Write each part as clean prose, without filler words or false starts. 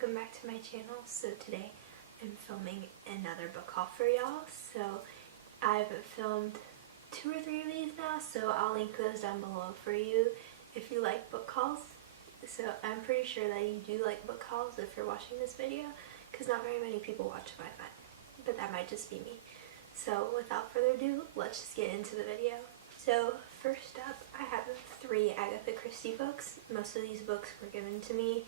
welcome back to my channel. So today I'm filming another book haul for y'all. So I've filmed 2 or 3 of these now, so I'll link those down below for you if you like book hauls. So I'm pretty sure that you do like book hauls if you're watching this video, because not very many people watch my find, but that might just be me. So without further ado, let's just get into the video. So first up, I have 3 Agatha Christie books. Most of these books were given to me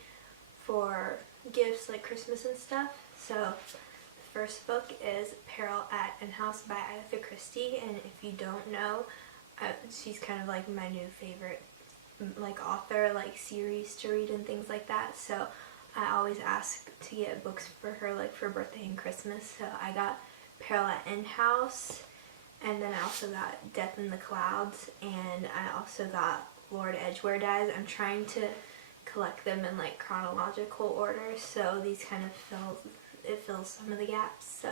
for gifts like Christmas and stuff. So the first book is Peril at N House by Agatha Christie, and if you don't know, she's kind of like my new favorite like author, like series to read and things like that. So I always ask to get books for her like for birthday and Christmas. So I got Peril at N House, and then I also got Death in the Clouds, and I also got Lord Edgware Dies. I'm trying to collect them in like chronological order, so these kind of fills some of the gaps. So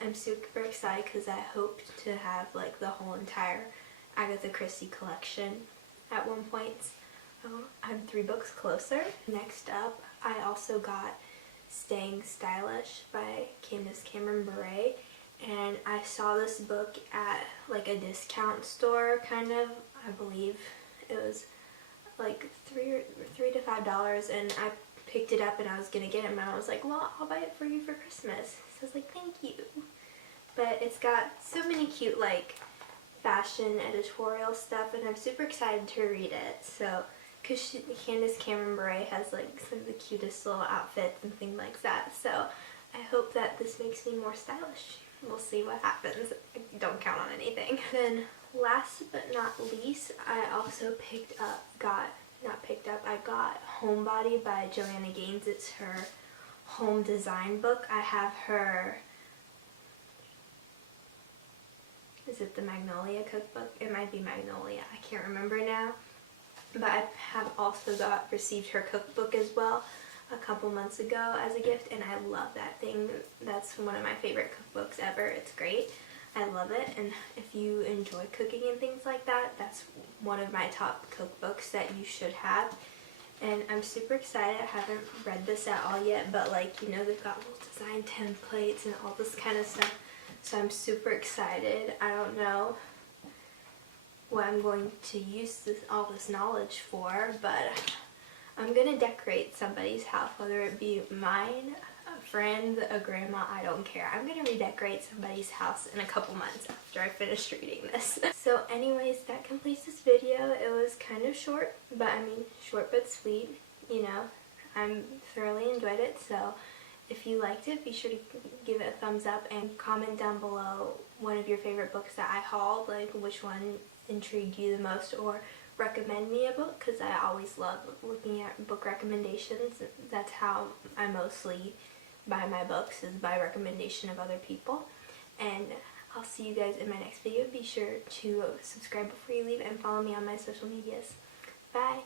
I'm super excited because I hope to have like the whole entire Agatha Christie collection at one point. I'm 3 books closer. Next up, I also got Staying Stylish by Candace Cameron Bure, and I saw this book at like a discount store kind of. I believe it was like $3 to $5, and I picked it up and I was gonna get it, and I was like, well, I'll buy it for you for Christmas. So I was like, thank you. But it's got so many cute like fashion editorial stuff, and I'm super excited to read it. So because Candace Cameron Bure has like some of the cutest little outfits and things like that, so I hope that this makes me more stylish. We'll see what happens. Don't count on anything. Then last but not least, I also I got Homebody by Joanna Gaines. It's her home design book. I have her, is it the Magnolia cookbook? It might be Magnolia, I can't remember now. But I have also received her cookbook as well a couple months ago as a gift, and I love that thing. That's one of my favorite cookbooks ever. It's great. I love it, and if you enjoy cooking and things like that, that's one of my top cookbooks that you should have. And I'm super excited. I haven't read this at all yet, but like, you know, they've got little design templates and all this kind of stuff, so I'm super excited. I don't know what I'm going to use all this knowledge for, but I'm gonna decorate somebody's house, whether it be mine, a friend, a grandma, I don't care. I'm gonna redecorate somebody's house in a couple months after I finish reading this. So anyways, that completes this video. It was kind of short, but I mean, short but sweet, you know. I thoroughly enjoyed it, so if you liked it, be sure to give it a thumbs up and comment down below one of your favorite books that I hauled, like which one intrigued you the most, or recommend me a book, because I always love looking at book recommendations. That's how I mostly buy my books, is by recommendation of other people. And I'll see you guys in my next video. Be sure to subscribe before you leave and follow me on my social medias. Bye!